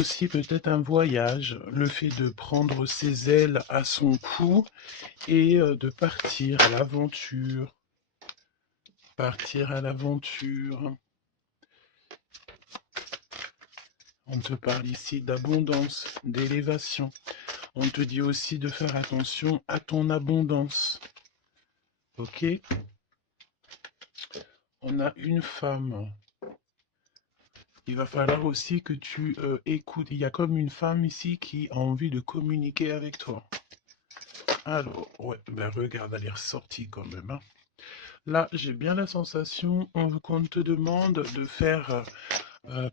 Aussi peut-être un voyage, le fait de prendre ses ailes à son cou et de partir à l'aventure. Partir à l'aventure. On te parle ici d'abondance, d'élévation. On te dit aussi de faire attention à ton abondance. Ok? On a une femme. Il va falloir aussi que tu écoutes. Il y a comme une femme ici qui a envie de communiquer avec toi. Alors, ouais, ben regarde, elle est ressortie quand même, hein. Là, j'ai bien la sensation qu'on te demande de faire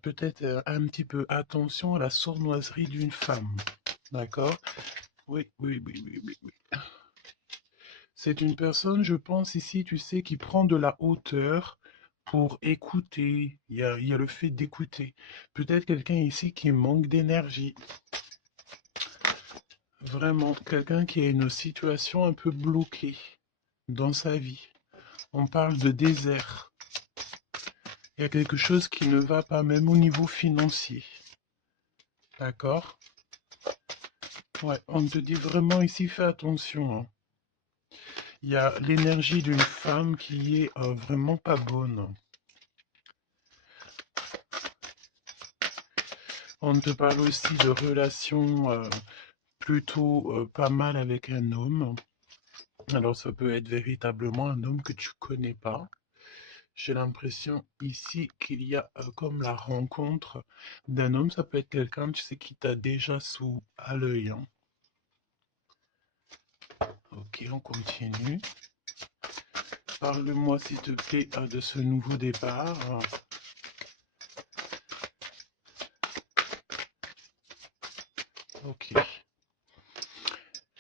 peut-être un petit peu attention à la sournoiserie d'une femme. D'accord? Oui, oui, oui, oui, oui, oui. C'est une personne, je pense ici, tu sais, qui prend de la hauteur pour écouter. Il y a le fait d'écouter. Peut-être quelqu'un ici qui manque d'énergie. Vraiment, quelqu'un qui a une situation un peu bloquée dans sa vie. On parle de désert. Il y a quelque chose qui ne va pas, même au niveau financier. D'accord? Ouais, on te dit vraiment ici, fais attention, hein. Il y a l'énergie d'une femme qui est vraiment pas bonne. On te parle aussi de relations plutôt pas mal avec un homme. Alors ça peut être véritablement un homme que tu connais pas. J'ai l'impression ici qu'il y a comme la rencontre d'un homme. Ça peut être quelqu'un, tu sais, qui t'a déjà sous à l'œil, hein. Ok, on continue. Parle-moi s'il te plaît de ce nouveau départ. Ok.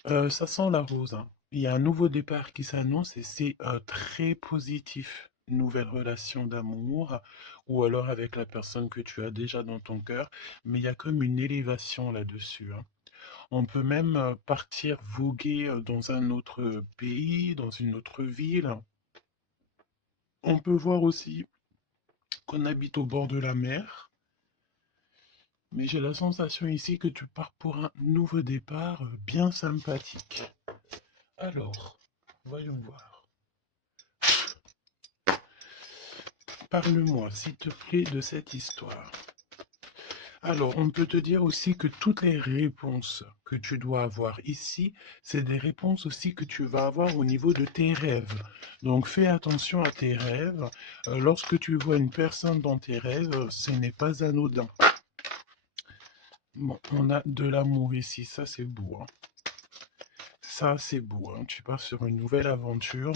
Ça sent la rose, hein. Il y a un nouveau départ qui s'annonce et c'est très positif. Une nouvelle relation d'amour ou alors avec la personne que tu as déjà dans ton cœur. Mais il y a comme une élévation là-dessus, hein. On peut même partir voguer dans un autre pays, dans une autre ville. On peut voir aussi qu'on habite au bord de la mer. Mais j'ai la sensation ici que tu pars pour un nouveau départ bien sympathique. Alors, voyons voir. Parle-moi, s'il te plaît, de cette histoire. Alors, on peut te dire aussi que toutes les réponses que tu dois avoir ici, c'est des réponses aussi que tu vas avoir au niveau de tes rêves. Donc, fais attention à tes rêves. Lorsque tu vois une personne dans tes rêves, ce n'est pas anodin. Bon, on a de l'amour ici, ça c'est beau, hein. Ça, c'est beau, hein. Tu pars sur une nouvelle aventure.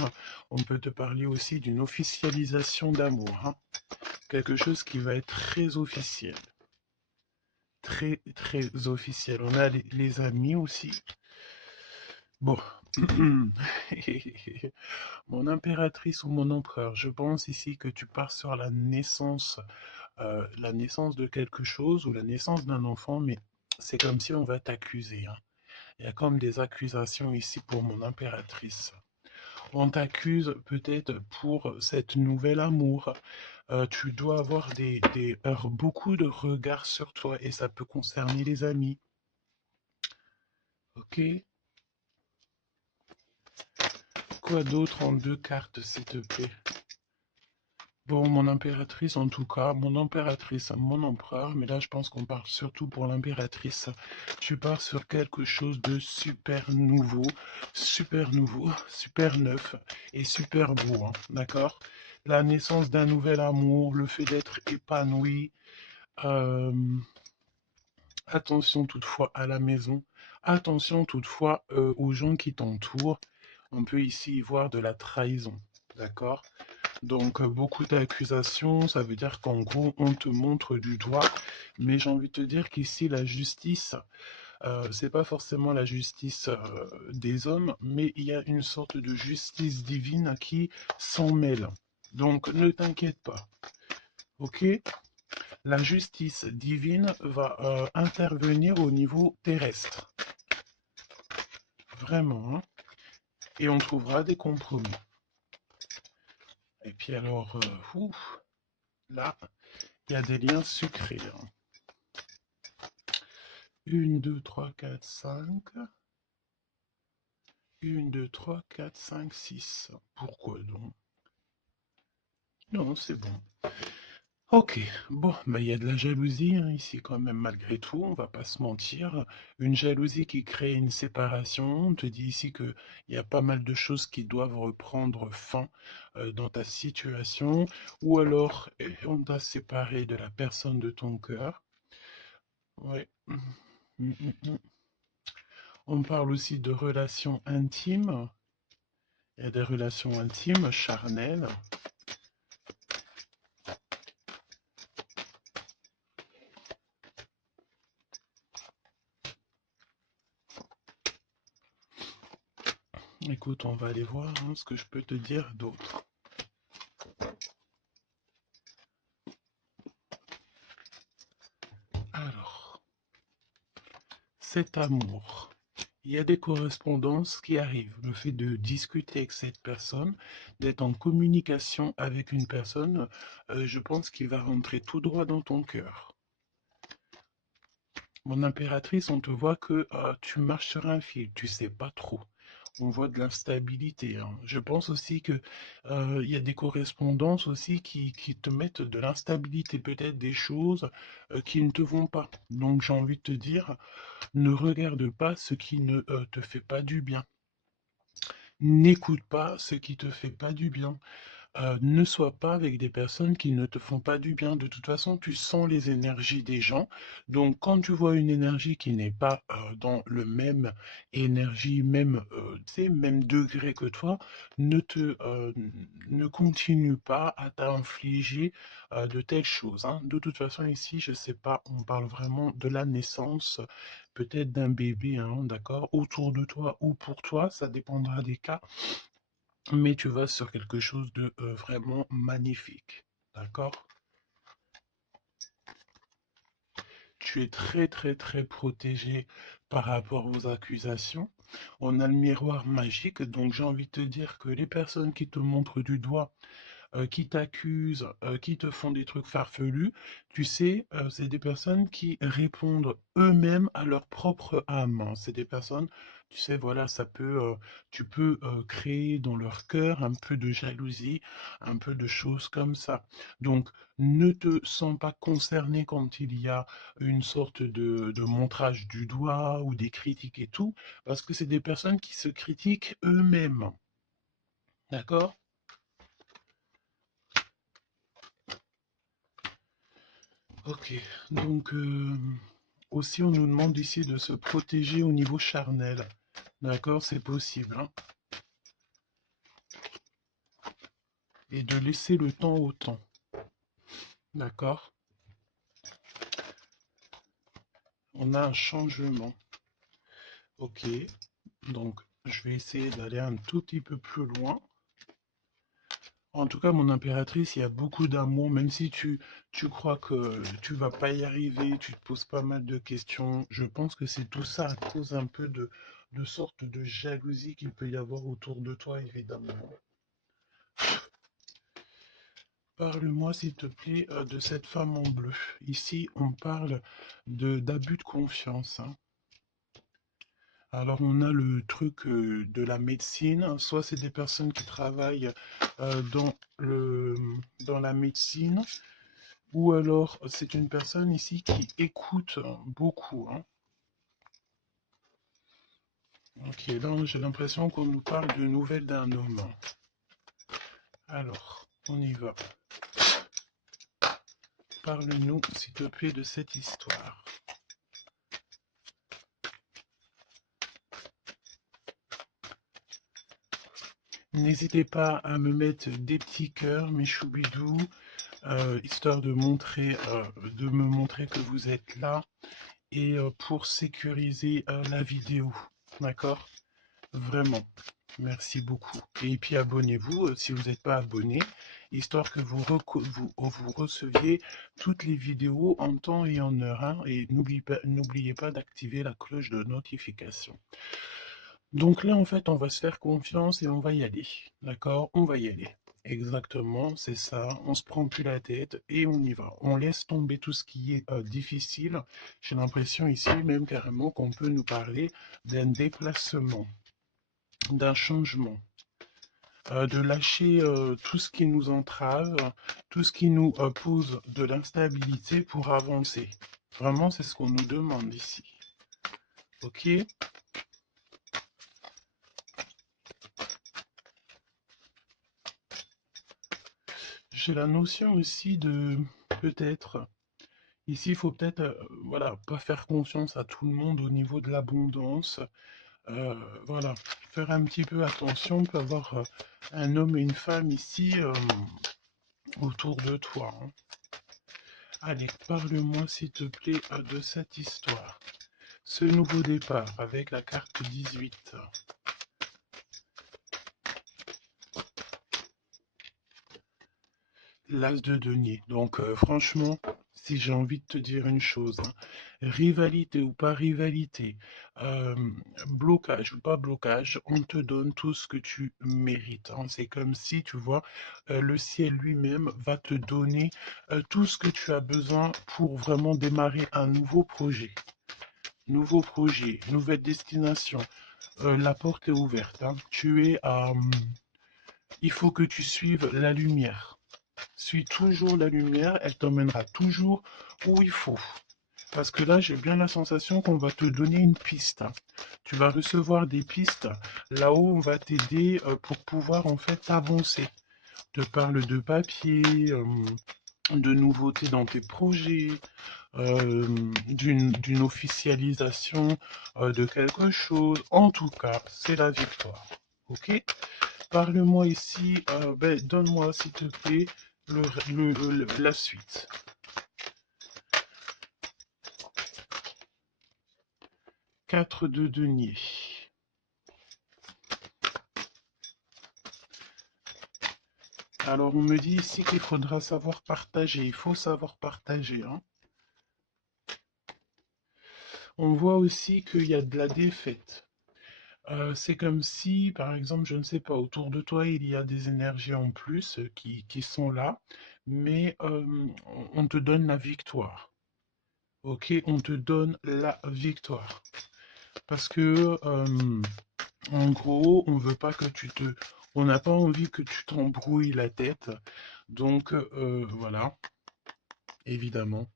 On peut te parler aussi d'une officialisation d'amour, hein. Quelque chose qui va être très officiel. Très, très officiel. On a les amis aussi. Bon. Mon impératrice ou mon empereur, je pense ici que tu pars sur la naissance de quelque chose ou la naissance d'un enfant, mais c'est comme si on va t'accuser, hein. Il y a comme des accusations ici pour mon impératrice. On t'accuse peut-être pour cette nouvel amour. Tu dois avoir beaucoup de regards sur toi et ça peut concerner les amis. Ok? Quoi d'autre en deux cartes, s'il te plaît? Bon, mon impératrice, en tout cas, mon impératrice, mon empereur, mais là, je pense qu'on parle surtout pour l'impératrice. Tu pars sur quelque chose de super nouveau, super neuf et super beau, hein, d'accord? La naissance d'un nouvel amour, le fait d'être épanoui. euh, Attention toutefois à la maison. Attention toutefois aux gens qui t'entourent. On peut ici y voir de la trahison, d'accord? Donc, beaucoup d'accusations, ça veut dire qu'en gros, on te montre du doigt. Mais j'ai envie de te dire qu'ici, la justice, c'est pas forcément la justice des hommes, mais il y a une sorte de justice divine qui s'en mêle. Donc, ne t'inquiète pas, ok? La justice divine va intervenir au niveau terrestre. Vraiment, hein? Et on trouvera des compromis. Et puis alors, là, il y a des liens sucrés, hein. 1, 2, 3, 4, 5. 1, 2, 3, 4, 5, 6. Pourquoi donc? Non, c'est bon. Ok, bon, il y a de la jalousie hein, ici quand même malgré tout, on va pas se mentir. Une jalousie qui crée une séparation. On te dit ici que il y a pas mal de choses qui doivent reprendre fin dans ta situation, ou alors on t'a séparé de la personne de ton cœur. Ouais. Mm, mm, mm. On parle aussi de relations intimes. Il y a des relations intimes, charnelles. Écoute, on va aller voir hein, ce que je peux te dire d'autre. Alors, cet amour. Il y a des correspondances qui arrivent. Le fait de discuter avec cette personne, d'être en communication avec une personne, je pense qu'il va rentrer tout droit dans ton cœur. Mon impératrice, on te voit que tu marches sur un fil, tu sais pas trop. On voit de l'instabilité. Hein. Je pense aussi que il y a des correspondances aussi qui te mettent de l'instabilité, peut-être des choses qui ne te vont pas. Donc j'ai envie de te dire, ne regarde pas ce qui ne te fait pas du bien. N'écoute pas ce qui te fait pas du bien. Ne sois pas avec des personnes qui ne te font pas du bien. De toute façon, tu sens les énergies des gens. Donc, quand tu vois une énergie qui n'est pas dans le même énergie, même, tu sais, même degré que toi, ne continue pas à t'infliger de telles choses. Hein. De toute façon, ici, je sais pas, on parle vraiment de la naissance, peut-être d'un bébé, hein, d'accord, autour de toi ou pour toi, ça dépendra des cas mais tu vas sur quelque chose de vraiment magnifique. D'accord? Tu es très très très protégé par rapport aux accusations. On a le miroir magique, donc j'ai envie de te dire que les personnes qui te montrent du doigt, qui t'accusent, qui te font des trucs farfelus, tu sais, c'est des personnes qui répondent eux-mêmes à leur propre âme. Hein. C'est des personnes, tu sais, voilà, tu peux créer dans leur cœur un peu de jalousie, un peu de choses comme ça. Donc, ne te sens pas concerné quand il y a une sorte de montrage du doigt ou des critiques et tout, parce que c'est des personnes qui se critiquent eux-mêmes. D'accord? Ok, donc aussi on nous demande ici de se protéger au niveau charnel. D'accord, c'est possible. Hein. Et de laisser le temps au temps. D'accord. On a un changement. Ok, donc je vais essayer d'aller un tout petit peu plus loin. En tout cas, mon impératrice, il y a beaucoup d'amour, même si tu crois que tu vas pas y arriver, tu te poses pas mal de questions. Je pense que c'est tout ça à cause un peu de sorte de jalousie qu'il peut y avoir autour de toi, évidemment. Parle-moi, s'il te plaît, de cette femme en bleu. Ici, on parle d'abus de confiance. Hein. Alors, on a le truc de la médecine. Soit c'est des personnes qui travaillent dans dans la médecine, ou alors c'est une personne ici qui écoute beaucoup. Hein. Ok, là, j'ai l'impression qu'on nous parle de nouvelles d'un homme. Alors, on y va. Parle-nous, s'il te plaît, de cette histoire. N'hésitez pas à me mettre des petits cœurs, mes choubidous, histoire de me montrer que vous êtes là et pour sécuriser la vidéo. D'accord? Vraiment. Merci beaucoup. Et puis abonnez-vous si vous n'êtes pas abonné, histoire que vous receviez toutes les vidéos en temps et en heure. Hein, et n'oubliez pas d'activer la cloche de notification. Donc là, en fait, on va se faire confiance et on va y aller. D'accord? On va y aller. Exactement, c'est ça. On se prend plus la tête et on y va. On laisse tomber tout ce qui est difficile. J'ai l'impression ici même carrément qu'on peut nous parler d'un déplacement, d'un changement, de lâcher tout ce qui nous entrave, tout ce qui nous pose de l'instabilité pour avancer. Vraiment, c'est ce qu'on nous demande ici. Ok? J'ai la notion aussi de peut-être. Ici, il faut peut-être, voilà, pas faire confiance à tout le monde au niveau de l'abondance. Voilà, faire un petit peu attention. On peut avoir un homme et une femme ici autour de toi, hein. Allez, parle-moi s'il te plaît de cette histoire. Ce nouveau départ avec la carte 18. L'as de denier. Donc franchement, si j'ai envie de te dire une chose, hein, rivalité ou pas rivalité, euh, blocage ou pas blocage, on te donne tout ce que tu mérites, hein. C'est comme si, tu vois, le ciel lui-même va te donner tout ce que tu as besoin pour vraiment démarrer un nouveau projet. Nouveau projet, nouvelle destination. La porte est ouverte, hein. Tu es à... il faut que tu suives la lumière. Suis toujours la lumière, elle t'emmènera toujours où il faut. Parce que là, j'ai bien la sensation qu'on va te donner une piste. Tu vas recevoir des pistes là-haut, on va t'aider pour pouvoir en fait avancer. Te parle de papier, de nouveautés dans tes projets, d'une officialisation de quelque chose. En tout cas, c'est la victoire. Ok? Parle-moi ici, ben, donne-moi s'il te plaît la suite. 4 de denier. Alors on me dit ici qu'il faudra savoir partager, il faut savoir partager, hein. On voit aussi qu'il y a de la défaite. C'est comme si, par exemple, je ne sais pas, autour de toi, il y a des énergies en plus qui sont là, mais on te donne la victoire. Ok, on te donne la victoire. Parce que, en gros, on veut pas que tu te... On n'a pas envie que tu t'embrouilles la tête. Donc, voilà, évidemment.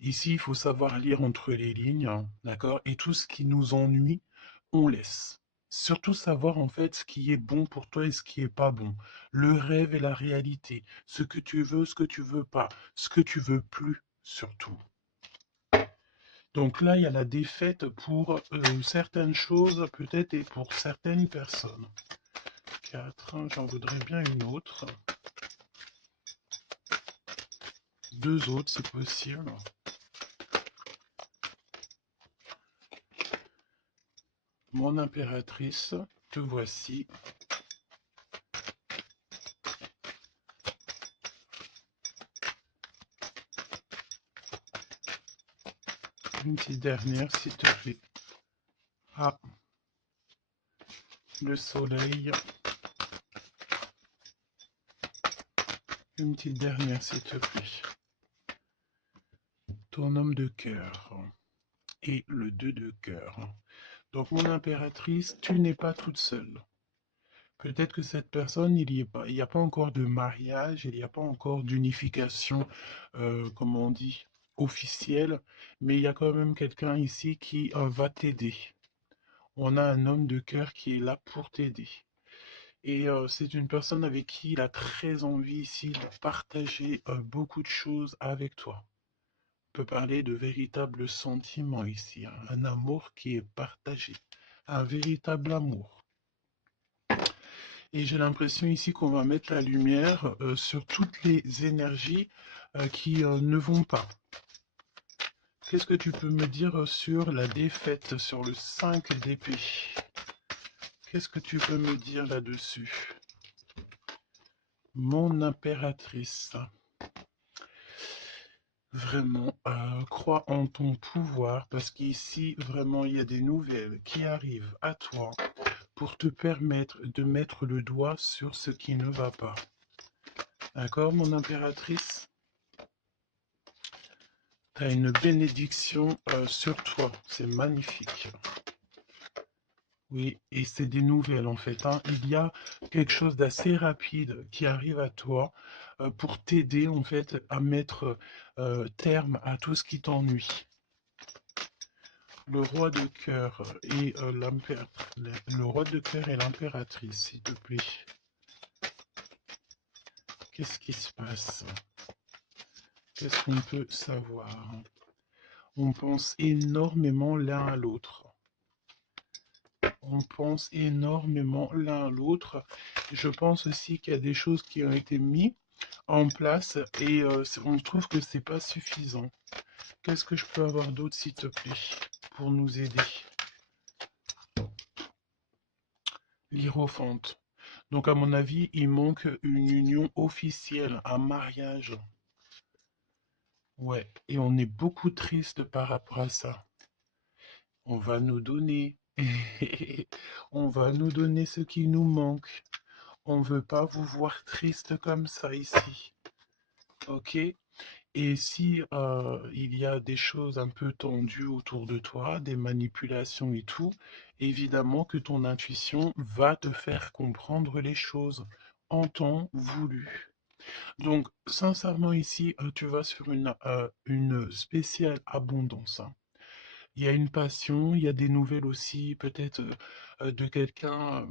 Ici, il faut savoir lire entre les lignes, hein, d'accord? Et tout ce qui nous ennuie, on laisse. Surtout savoir en fait ce qui est bon pour toi et ce qui est pas bon. Le rêve et la réalité. Ce que tu veux, ce que tu veux pas. Ce que tu veux plus, surtout. Donc là, il y a la défaite pour certaines choses, peut-être, et pour certaines personnes. 4, j'en voudrais bien une autre. 2 autres, si possible. Mon impératrice, te voici. Une petite dernière, s'il te plaît. Ah, le soleil. Une petite dernière, s'il te plaît. Ton homme de cœur. Et le 2 de cœur. Donc, mon impératrice, tu n'es pas toute seule. Peut-être que cette personne, il n'y a pas encore de mariage, il n'y a pas encore d'unification, comme on dit, officielle, mais il y a quand même quelqu'un ici qui va t'aider. On a un homme de cœur qui est là pour t'aider. Et c'est une personne avec qui il a très envie ici de partager beaucoup de choses avec toi. On peut parler de véritables sentiments ici, hein, un amour qui est partagé, un véritable amour. Et j'ai l'impression ici qu'on va mettre la lumière sur toutes les énergies qui ne vont pas. Qu'est-ce que tu peux me dire sur la défaite, sur le 5 d'épée? Qu'est-ce que tu peux me dire là-dessus? Mon impératrice. Vraiment, crois en ton pouvoir parce qu'ici, vraiment, il y a des nouvelles qui arrivent à toi pour te permettre de mettre le doigt sur ce qui ne va pas. D'accord, mon impératrice? Tu as une bénédiction sur toi, c'est magnifique. Oui, et c'est des nouvelles en fait, hein. Il y a quelque chose d'assez rapide qui arrive à toi pour t'aider en fait à mettre terme à tout ce qui t'ennuie. Le roi de cœur et le roi de cœur et l'impératrice, s'il te plaît. Qu'est-ce qui se passe? Qu'est-ce qu'on peut savoir? On pense énormément l'un à l'autre. On pense énormément l'un à l'autre. Je pense aussi qu'il y a des choses qui ont été mises en place et on trouve que c'est pas suffisant. Qu'est-ce que je peux avoir d'autre, s'il te plaît, pour nous aider? L'Hiérophante. Donc, à mon avis, il manque une union officielle, un mariage. Ouais, et on est beaucoup triste par rapport à ça. On va nous donner. On va nous donner ce qui nous manque. On ne veut pas vous voir triste comme ça ici. Ok? Et si il y a des choses un peu tendues autour de toi, des manipulations et tout, évidemment que ton intuition va te faire comprendre les choses en temps voulu. Donc, sincèrement, ici, tu vas sur une spéciale abondance, hein. Il y a une passion, il y a des nouvelles aussi, peut-être de quelqu'un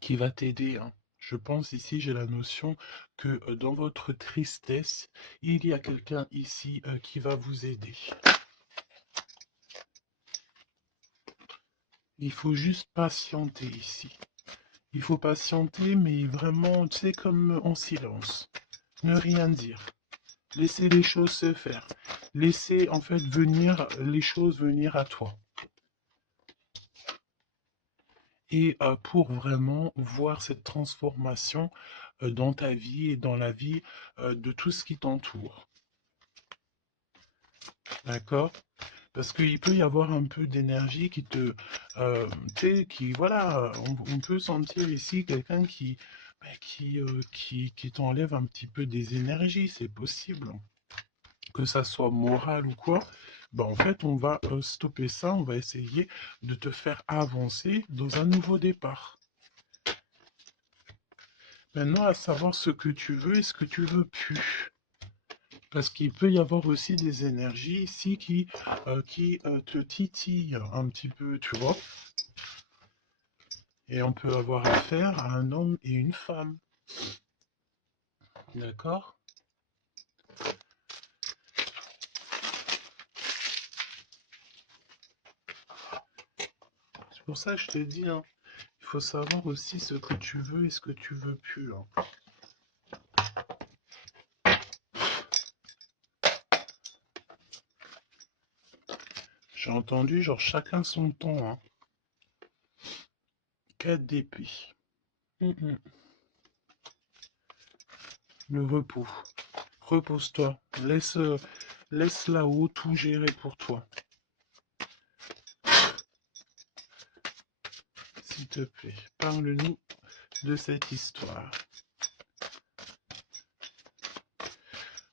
qui va t'aider, hein. Je pense ici, j'ai la notion que dans votre tristesse, il y a quelqu'un ici qui va vous aider. Il faut juste patienter ici. Il faut patienter, mais vraiment, tu sais, comme en silence. Ne rien dire. Laissez les choses se faire. Laissez en fait venir les choses venir à toi. Et pour vraiment voir cette transformation dans ta vie et dans la vie de tout ce qui t'entoure. D'accord? Parce qu'il peut y avoir un peu d'énergie qui te... tu sais, qui... Voilà, on peut sentir ici quelqu'un qui t'enlève un petit peu des énergies, c'est possible. Que ça soit moral ou quoi, ben en fait, on va stopper ça, on va essayer de te faire avancer dans un nouveau départ. Maintenant, à savoir ce que tu veux et ce que tu veux plus. Parce qu'il peut y avoir aussi des énergies ici qui te titillent un petit peu, tu vois. Et on peut avoir affaire à un homme et une femme. D'accord? C'est pour ça que je te dis, hein, il faut savoir aussi ce que tu veux et ce que tu veux plus, hein. J'ai entendu, genre, chacun son temps, hein. 4 d'épée. Le repos. Repose-toi. Laisse là-haut tout gérer pour toi. S'il te plaît, parle-nous de cette histoire.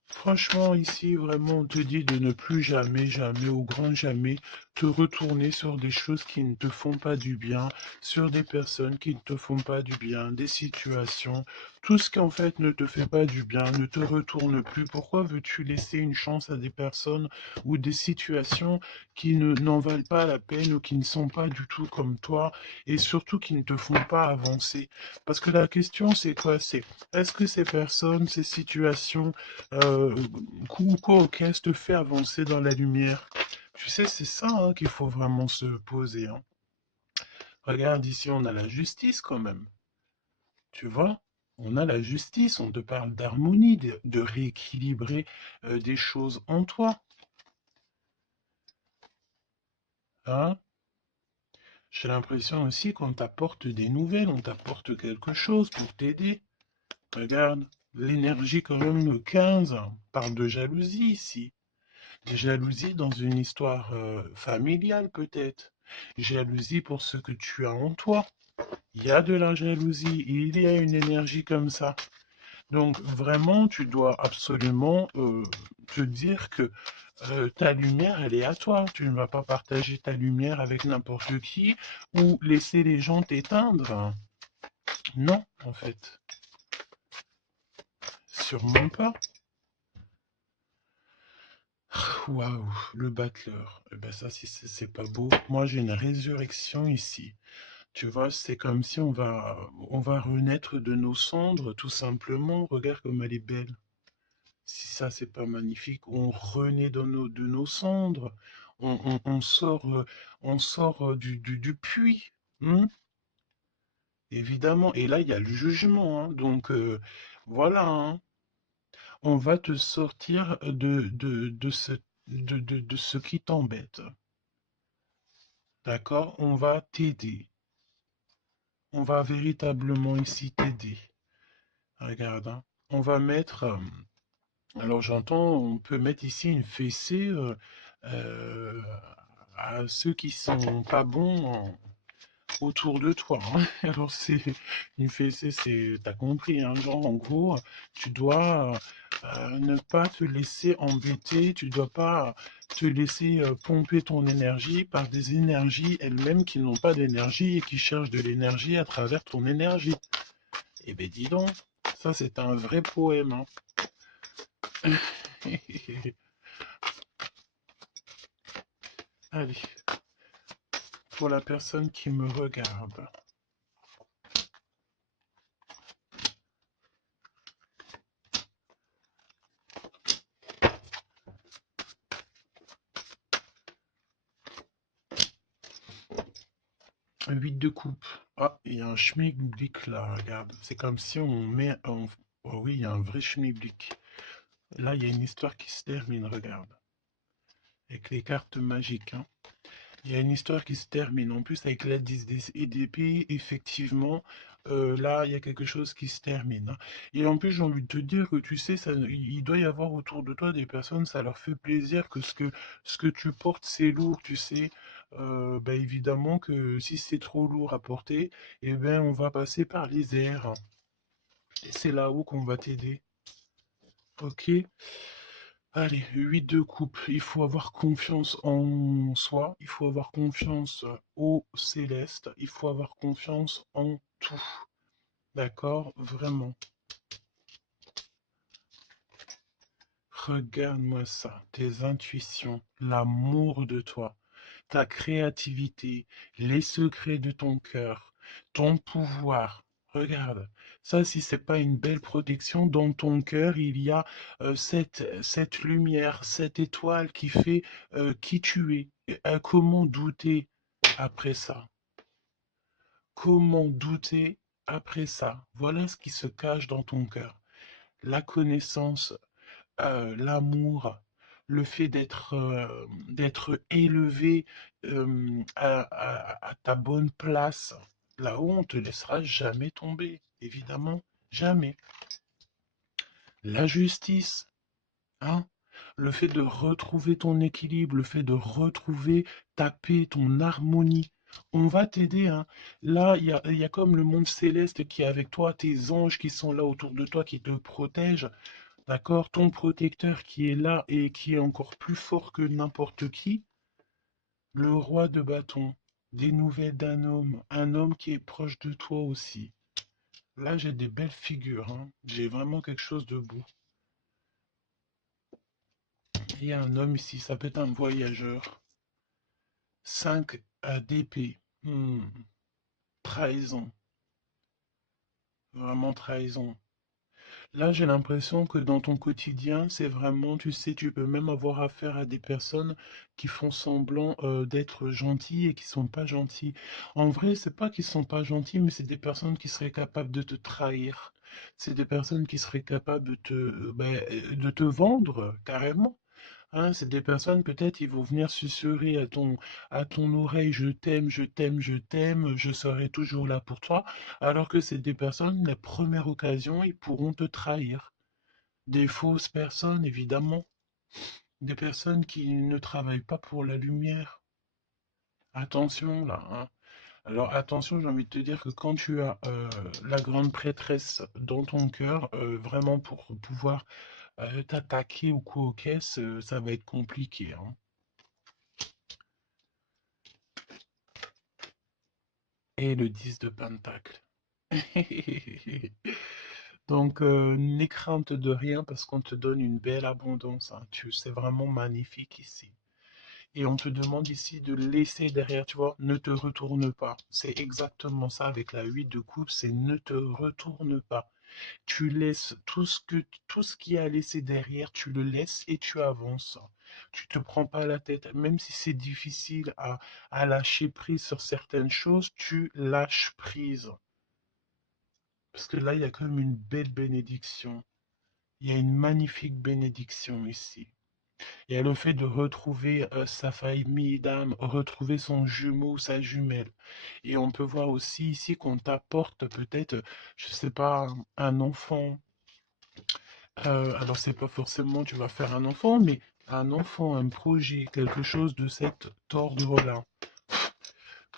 Franchement, ici, vraiment, on te dit de ne plus jamais, jamais, au grand jamais, te retourner sur des choses qui ne te font pas du bien, sur des personnes qui ne te font pas du bien, des situations. Tout ce qui, en fait, ne te fait pas du bien, ne te retourne plus. Pourquoi veux-tu laisser une chance à des personnes ou des situations qui n'en valent pas la peine ou qui ne sont pas du tout comme toi et surtout qui ne te font pas avancer? Parce que la question, c'est quoi? C'est est-ce que ces personnes, ces situations, quoi, qu'est-ce te fait avancer dans la lumière? Tu sais, c'est ça hein, qu'il faut vraiment se poser, hein. Regarde ici, on a la justice quand même. Tu vois? On a la justice, on te parle d'harmonie, de rééquilibrer des choses en toi. Hein? J'ai l'impression aussi qu'on t'apporte des nouvelles, on t'apporte quelque chose pour t'aider. Regarde, l'énergie quand même 15 parle de jalousie ici. Jalousie dans une histoire familiale peut-être. Jalousie pour ce que tu as en toi. Il y a de la jalousie, il y a une énergie comme ça. Donc vraiment, tu dois absolument te dire que ta lumière, elle est à toi. Tu ne vas pas partager ta lumière avec n'importe qui ou laisser les gens t'éteindre. Non, en fait. Sûrement pas. Waouh, le battleur. Eh ben ça, si c'est pas beau. Moi, j'ai une résurrection ici. Tu vois, c'est comme si on va renaître de nos cendres, tout simplement. Regarde comme elle est belle. Si ça, c'est pas magnifique, on renaît de nos cendres. On sort du puits. Hein, évidemment. Et là, il y a le jugement. Hein. Donc, voilà. Hein. On va te sortir de ce qui t'embête. D'accord? On va t'aider. On va véritablement ici t'aider. Regarde, hein. On va mettre. Alors j'entends, on peut mettre ici une fessée euh, à ceux qui sont pas bons autour de toi. Hein. Alors c'est une fessée, t'as compris, hein, genre en gros, tu dois ne pas te laisser embêter, tu dois pas te laisser pomper ton énergie par des énergies elles-mêmes qui n'ont pas d'énergie et qui cherchent de l'énergie à travers ton énergie. Eh ben dis donc, ça c'est un vrai poème. Hein. Allez, pour la personne qui me regarde. 8 de coupe. Ah, il y a un schmilblick là, regarde. C'est comme si on met... Oh oui, il y a un vrai schmilblick. Là, il y a une histoire qui se termine, regarde. Avec les cartes magiques. Hein. Il y a une histoire qui se termine. En plus, avec la 10 d'épée, effectivement, là, il y a quelque chose qui se termine. Hein. Et en plus, j'ai envie de te dire que tu sais, il doit y avoir autour de toi des personnes, ça leur fait plaisir que ce que tu portes, c'est lourd, tu sais. Bah, évidemment que si c'est trop lourd à porter, eh ben, on va passer par les airs. Et c'est là-haut qu'on va t'aider. Ok? Allez, 8 de coupe. Il faut avoir confiance en soi, il faut avoir confiance au céleste, il faut avoir confiance en tout. D'accord? Vraiment. Regarde-moi ça, tes intuitions, l'amour de toi, ta créativité, les secrets de ton cœur, ton pouvoir. Regarde, ça, si c'est pas une belle protection, dans ton cœur, il y a cette lumière, cette étoile qui fait qui tu es. Et, comment douter après ça? Comment douter après ça? Voilà ce qui se cache dans ton cœur. La connaissance, l'amour, le fait d'être élevé à ta bonne place, là-haut, on ne te laissera jamais tomber, évidemment, jamais. La justice, hein, le fait de retrouver ton équilibre, le fait de retrouver ta paix, ton harmonie. On va t'aider, hein. Là, il y a comme le monde céleste qui est avec toi, tes anges qui sont là autour de toi, qui te protègent. D'accord? Ton protecteur qui est là et qui est encore plus fort que n'importe qui, le roi de bâton, des nouvelles d'un homme, un homme qui est proche de toi aussi. Là, j'ai des belles figures, hein. J'ai vraiment quelque chose de beau. Il y a un homme ici, ça peut être un voyageur. 5 d'épée. Trahison. Vraiment trahison. Là, j'ai l'impression que dans ton quotidien, c'est vraiment, tu sais, tu peux même avoir affaire à des personnes qui font semblant d'être gentilles et qui sont pas gentilles. En vrai, c'est pas qu'ils sont pas gentils, mais c'est des personnes qui seraient capables de te trahir. C'est des personnes qui seraient capables de te vendre carrément. Hein, c'est des personnes, peut-être, ils vont venir susurrer à ton oreille, je t'aime, je t'aime, je t'aime, je serai toujours là pour toi, alors que c'est des personnes, la première occasion, ils pourront te trahir. Des fausses personnes, évidemment, des personnes qui ne travaillent pas pour la lumière. Attention là, hein. Alors attention, j'ai envie de te dire que quand tu as la grande prêtresse dans ton cœur, vraiment pour pouvoir t'attaquer ou quoi aux caisses, ça va être compliqué, hein. Et le 10 de Pentacle. Donc, n'aie crainte de rien parce qu'on te donne une belle abondance, hein. C'est vraiment magnifique ici. Et on te demande ici de laisser derrière, tu vois, ne te retourne pas. C'est exactement ça avec la 8 de coupe, c'est ne te retourne pas. Tu laisses tout ce qui a laissé derrière, tu le laisses et tu avances. Tu te prends pas la tête, même si c'est difficile à lâcher prise sur certaines choses, tu lâches prise. Parce que là, il y a quand même une belle bénédiction. Il y a une magnifique bénédiction ici. Il y a le fait de retrouver sa famille d'âme, retrouver son jumeau, sa jumelle. Et on peut voir aussi ici qu'on t'apporte peut-être, je sais pas, un enfant. Alors c'est pas forcément tu vas faire un enfant, mais un enfant, un projet, quelque chose de cet ordre-là.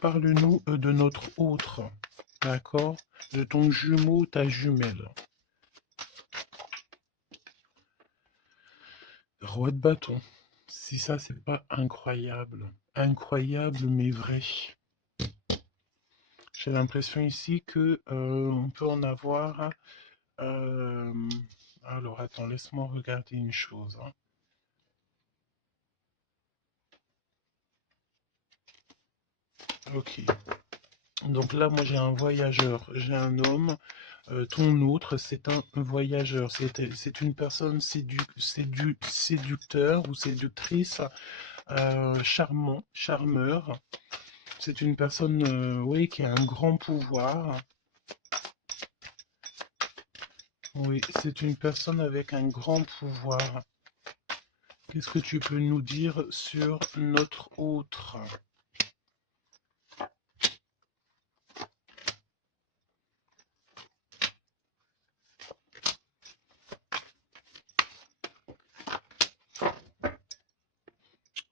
Parle-nous de notre autre, d'accord? De ton jumeau, ta jumelle. Roi de bâton. Si ça, c'est pas incroyable. Incroyable, mais vrai. J'ai l'impression ici que on peut en avoir. euh, alors, attends, laisse-moi regarder une chose, hein. Ok. Donc là, moi, j'ai un voyageur, j'ai un homme. Ton autre, c'est un voyageur. C'est une personne séducteur ou séductrice, charmant, charmeur. C'est une personne, oui, qui a un grand pouvoir. Oui, c'est une personne avec un grand pouvoir. Qu'est-ce que tu peux nous dire sur notre autre?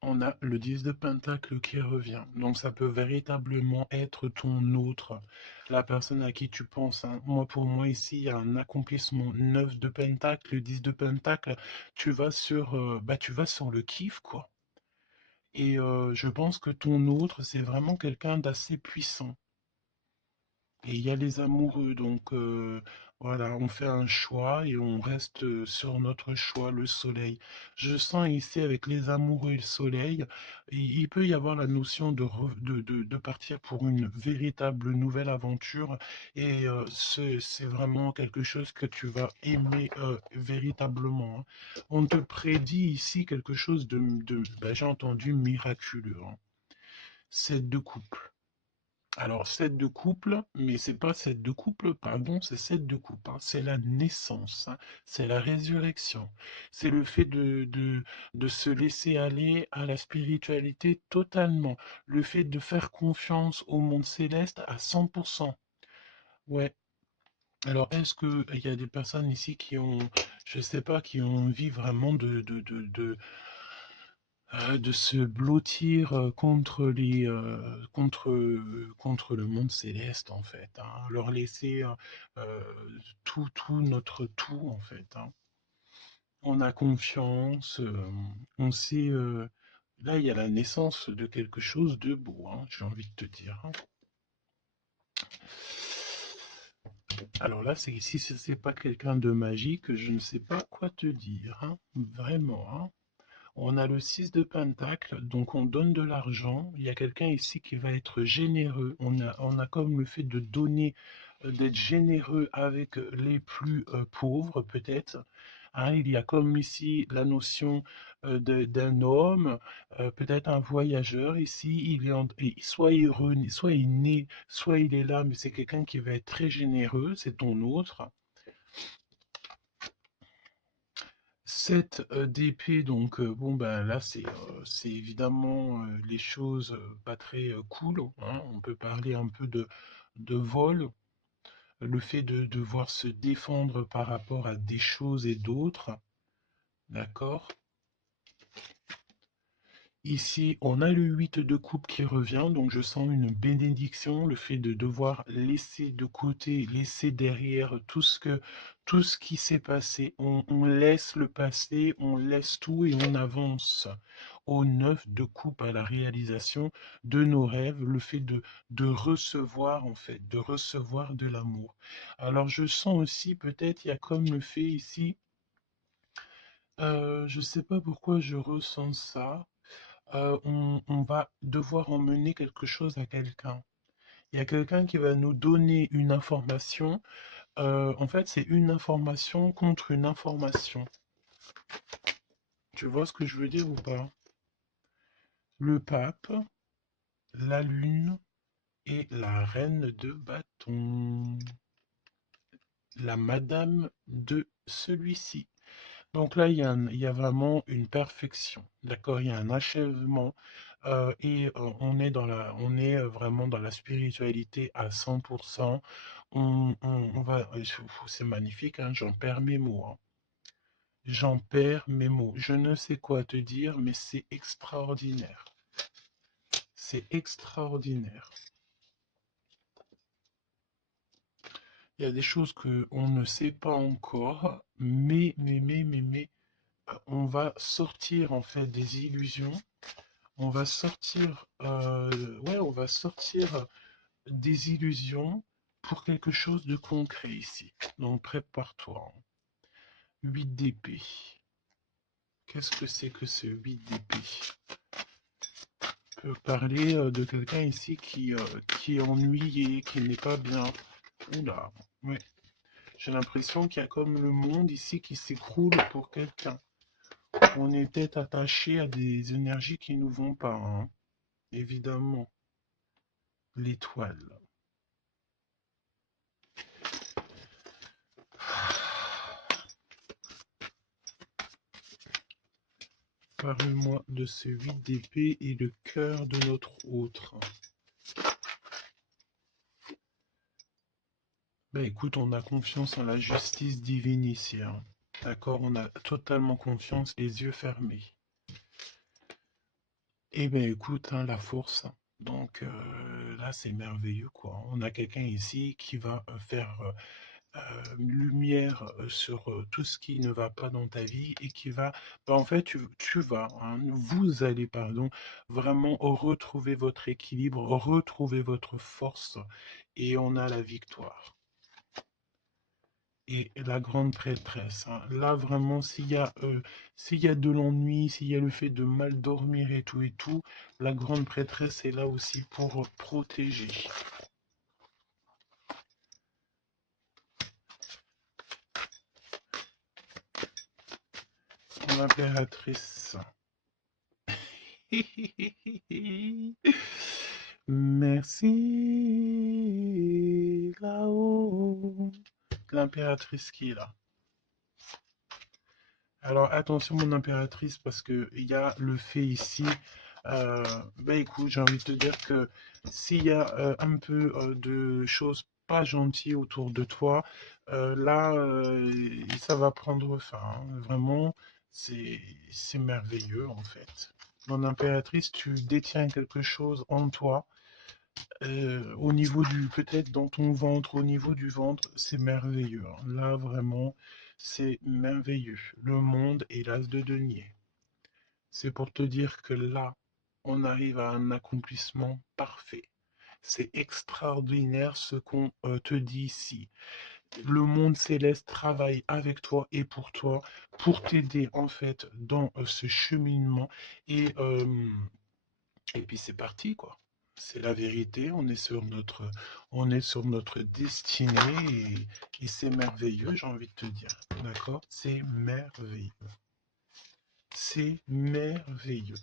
On a le 10 de Pentacle qui revient. Donc ça peut véritablement être ton autre, la personne à qui tu penses, hein. Moi, pour moi, ici, il y a un accomplissement. 9 de Pentacle, 10 de Pentacle, tu vas sur le kiff, quoi. Et je pense que ton autre, c'est vraiment quelqu'un d'assez puissant. Et il y a les amoureux, donc voilà, on fait un choix et on reste sur notre choix, le soleil. Je sens ici avec les amoureux et le soleil, il peut y avoir la notion de partir pour une véritable nouvelle aventure et c'est vraiment quelque chose que tu vas aimer véritablement, hein. On te prédit ici quelque chose ben, j'ai entendu miraculeux, hein. C'est de couple. Alors, 7 de couple, mais c'est pas 7 de couple, pardon, c'est 7 de couple, hein. C'est la naissance, hein. C'est la résurrection. C'est le fait de se laisser aller à la spiritualité totalement. Le fait de faire confiance au monde céleste à 100%. Ouais. Alors, est-ce qu'il y a des personnes ici qui ont, je sais pas, qui ont envie vraiment de se blottir contre contre le monde céleste en fait, hein. Leur laisser tout notre tout en fait, hein. On a confiance, on sait. Là, il y a la naissance de quelque chose de beau, hein, j'ai envie de te dire, hein. Alors là, si ce n'est pas quelqu'un de magique, je ne sais pas quoi te dire, hein. Vraiment, hein. On a le 6 de Pentacle, donc on donne de l'argent. Il y a quelqu'un ici qui va être généreux. On a comme le fait de donner, d'être généreux avec les plus pauvres, peut-être, hein. Il y a comme ici la notion d'un homme, peut-être un voyageur ici. Soit il renaît, soit il naît, soit il est là, mais c'est quelqu'un qui va être très généreux, c'est ton autre. 7 d'épée, donc bon ben là c'est évidemment les choses pas très cool, hein. On peut parler un peu de vol, le fait de devoir se défendre par rapport à des choses et d'autres, d'accord? Ici, on a le 8 de coupe qui revient, donc je sens une bénédiction, le fait de devoir laisser de côté, laisser derrière tout ce qui s'est passé. On laisse le passé, on laisse tout et on avance au 9 de coupe à la réalisation de nos rêves, le fait de recevoir en fait, de recevoir de l'amour. Alors je sens aussi, peut-être, il y a comme le fait ici, je sais pas pourquoi je ressens ça. On va devoir emmener quelque chose à quelqu'un. Il y a quelqu'un qui va nous donner une information. En fait, c'est une information contre une information. Tu vois ce que je veux dire ou pas? Le pape, la lune et la reine de bâton. La madame de celui-ci. Donc là, il y a vraiment une perfection, d'accord? Il y a un achèvement on est vraiment dans la spiritualité à 100%. C'est magnifique, hein, j'en perds mes mots, hein. J'en perds mes mots. Je ne sais quoi te dire, mais c'est extraordinaire. C'est extraordinaire. Il y a des choses que on ne sait pas encore, mais, on va sortir en fait des illusions. On va sortir, ouais, on va sortir des illusions pour quelque chose de concret ici. Donc prépare-toi. 8 d'épée. Qu'est-ce que ce 8 d'épée? Peut parler de quelqu'un ici qui est ennuyé, qui n'est pas bien. Oula, ouais. J'ai l'impression qu'il y a comme le monde ici qui s'écroule pour quelqu'un. On est peut-être attaché à des énergies qui ne nous vont pas, hein. Évidemment. L'étoile. Parle-moi de ce 8 d'épée et le cœur de notre autre. Ben écoute, on a confiance en la justice divine ici, hein. D'accord, on a totalement confiance, les yeux fermés. Eh ben écoute, hein, la force. Donc là, c'est merveilleux, quoi. On a quelqu'un ici qui va faire lumière sur tout ce qui ne va pas dans ta vie et qui va, bah, en fait, tu vas, hein, vous allez, pardon, vraiment retrouver votre équilibre, retrouver votre force et on a la victoire. Et la grande prêtresse, hein. Là, vraiment, s'il y a de l'ennui, s'il y a le fait de mal dormir et tout, la grande prêtresse est là aussi pour protéger. L'impératrice. Merci là-haut. L'impératrice qui est là. Alors attention mon impératrice parce que il y a le fait ici. Ben écoute, j'ai envie de te dire que s'il y a un peu de choses pas gentilles autour de toi, là ça va prendre fin, hein. Vraiment, c'est merveilleux en fait. Mon impératrice, tu détiens quelque chose en toi. Au niveau du, peut-être dans ton ventre, au niveau du ventre, c'est merveilleux, hein. Là, vraiment, c'est merveilleux. Le monde est l'as de denier. C'est pour te dire que là, on arrive à un accomplissement parfait. C'est extraordinaire ce qu'on te dit ici. Le monde céleste travaille avec toi et pour t'aider en fait dans ce cheminement. Et, euh, et puis c'est parti, quoi. C'est la vérité, on est sur notre destinée et c'est merveilleux, j'ai envie de te dire. D'accord? C'est merveilleux. C'est merveilleux.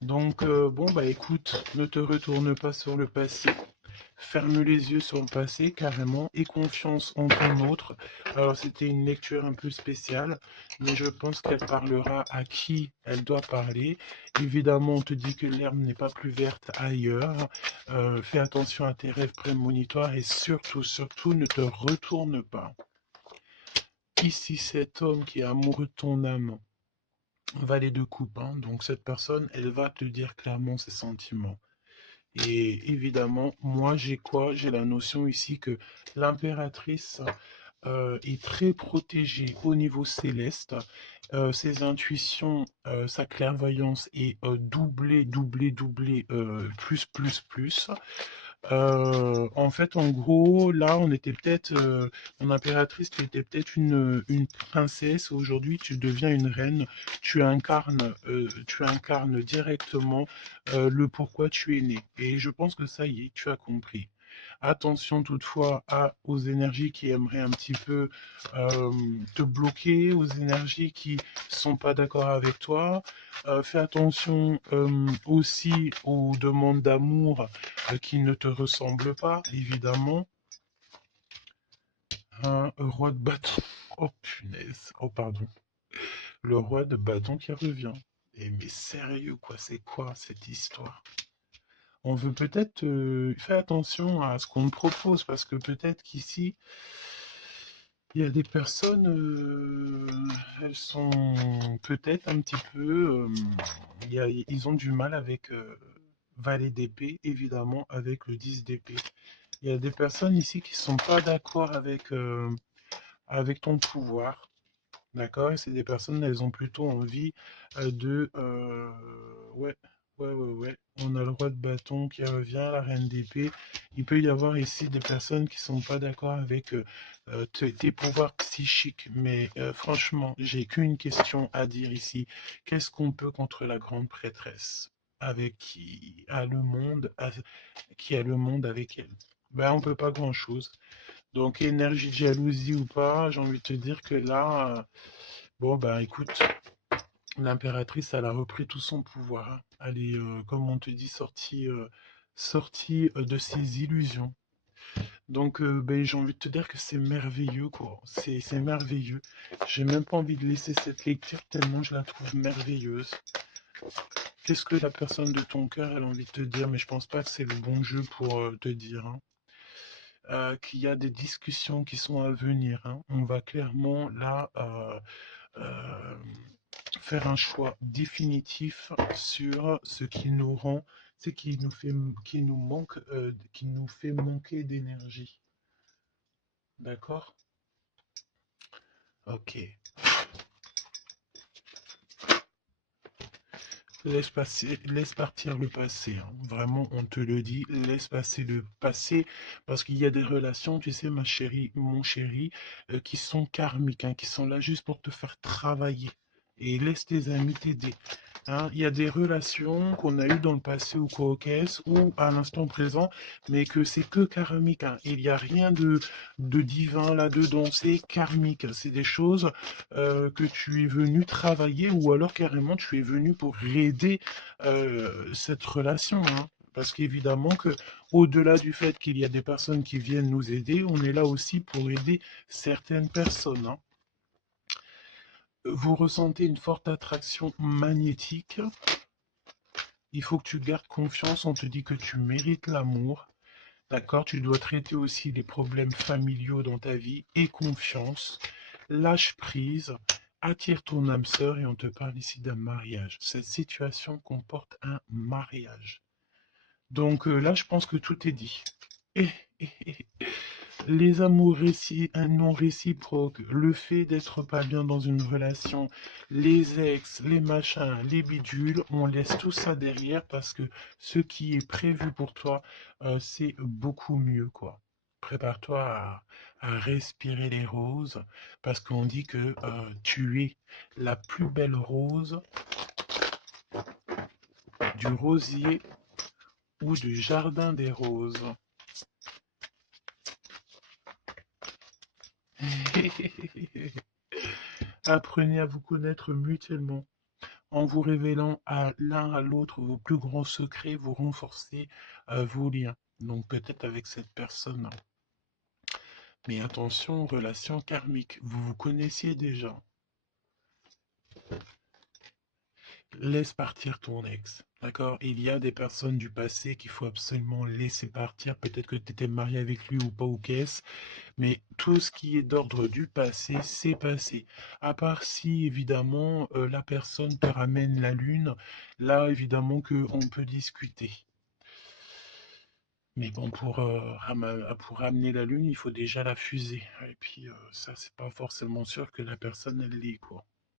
Donc, bon, bah écoute, ne te retourne pas sur le passé. Ferme les yeux sur le passé, carrément, et confiance en ton autre. Alors, c'était une lecture un peu spéciale, mais je pense qu'elle parlera à qui elle doit parler. Évidemment, on te dit que l'herbe n'est pas plus verte ailleurs. Fais attention à tes rêves prémonitoires et surtout, surtout, ne te retourne pas. Ici, cet homme qui est amoureux de ton âme, valet de coupe, hein. Donc cette personne, elle va te dire clairement ses sentiments. Et évidemment, moi, j'ai quoi? J'ai la notion ici que l'impératrice est très protégée au niveau céleste. Ses intuitions, sa clairvoyance est doublée, doublée, doublée, plus, plus, plus. En fait, en gros, là, on était peut-être, mon impératrice, tu étais peut-être une princesse. Aujourd'hui, tu deviens une reine. Tu incarnes directement le pourquoi tu es né. Et je pense que ça y est, tu as compris. Attention toutefois aux énergies qui aimeraient un petit peu euh, te bloquer, aux énergies qui sont pas d'accord avec toi. Fais attention aussi aux demandes d'amour qui ne te ressemblent pas, évidemment. Un roi de bâton. Oh punaise. Oh pardon. Le roi de bâton qui revient. Et mais sérieux quoi, c'est quoi cette histoire? On veut peut-être faire attention à ce qu'on te propose parce que peut-être qu'ici, il y a des personnes, elles sont peut-être un petit peu, ils ont du mal avec valet d'épée, évidemment, avec le 10 d'épée. Il y a des personnes ici qui sont pas d'accord avec ton pouvoir. D'accord? Et c'est des personnes, elles ont plutôt envie ouais, ouais. On a le roi de bâton qui revient, la reine d'épée. Il peut y avoir ici des personnes qui sont pas d'accord avec tes pouvoirs psychiques. Mais franchement, j'ai qu'une question à dire ici. Qu'est-ce qu'on peut contre la grande prêtresse? Avec qui a le monde avec elle? Ben, on peut pas grand-chose. Donc, énergie de jalousie ou pas, j'ai envie de te dire que là, bon, bah écoute, l'impératrice, elle a repris tout son pouvoir, hein. Elle est, comme on te dit, sortie de ses illusions. Donc, ben, j'ai envie de te dire que c'est merveilleux, quoi. C'est merveilleux. J'ai même pas envie de laisser cette lecture tellement je la trouve merveilleuse. Qu'est-ce que la personne de ton cœur, elle a envie de te dire? Mais je pense pas que c'est le bon jeu pour te dire, hein. Qu'il y a des discussions qui sont à venir, hein. On va clairement là euh, faire un choix définitif sur ce qui nous rend, ce qui nous fait, qui nous fait manquer d'énergie. D'accord? Ok. Laisse partir le passé, hein. Vraiment, on te le dit, laisse passer le passé, parce qu'il y a des relations, tu sais, ma chérie, mon chéri, qui sont karmiques, hein, qui sont là juste pour te faire travailler. Et laisse tes amis t'aider. Hein, il y a des relations qu'on a eues dans le passé ou coquesses ou à l'instant présent, mais que c'est que karmique, hein. Il n'y a rien de divin là-dedans, c'est karmique. C'est des choses que tu es venu travailler ou alors carrément tu es venu pour aider cette relation, hein. Parce qu'évidemment que au-delà du fait qu'il y a des personnes qui viennent nous aider, on est là aussi pour aider certaines personnes, hein. Vous ressentez une forte attraction magnétique. Il faut que tu gardes confiance. On te dit que tu mérites l'amour. D'accord? Tu dois traiter aussi les problèmes familiaux dans ta vie et confiance. Lâche prise. Attire ton âme sœur et on te parle ici d'un mariage. Cette situation comporte un mariage. Donc là, je pense que tout est dit. Eh, eh, eh. Les amours non réciproques, le fait d'être pas bien dans une relation, les ex, les machins, les bidules, on laisse tout ça derrière parce que ce qui est prévu pour toi, c'est beaucoup mieux, quoi. Prépare-toi à respirer les roses parce qu'on dit que tu es la plus belle rose du rosier ou du jardin des roses. Apprenez à vous connaître mutuellement. En vous révélant à l'un à l'autre vos plus grands secrets, vous renforcez vos liens. Donc peut-être avec cette personne. Mais attention, relation karmique. Vous vous connaissiez déjà. laisse partir ton ex. D'accord? Il y a des personnes du passé qu'il faut absolument laisser partir. Peut-être que tu étais marié avec lui ou pas, ou qu'est-ce. Mais tout ce qui est d'ordre du passé, c'est passé. À part si, évidemment, la personne te ramène la lune, là, évidemment, qu'on peut discuter. Mais bon, pour ramener la lune, il faut déjà la fuser. Et puis, ça, c'est pas forcément sûr que la personne, elle l'est, quoi.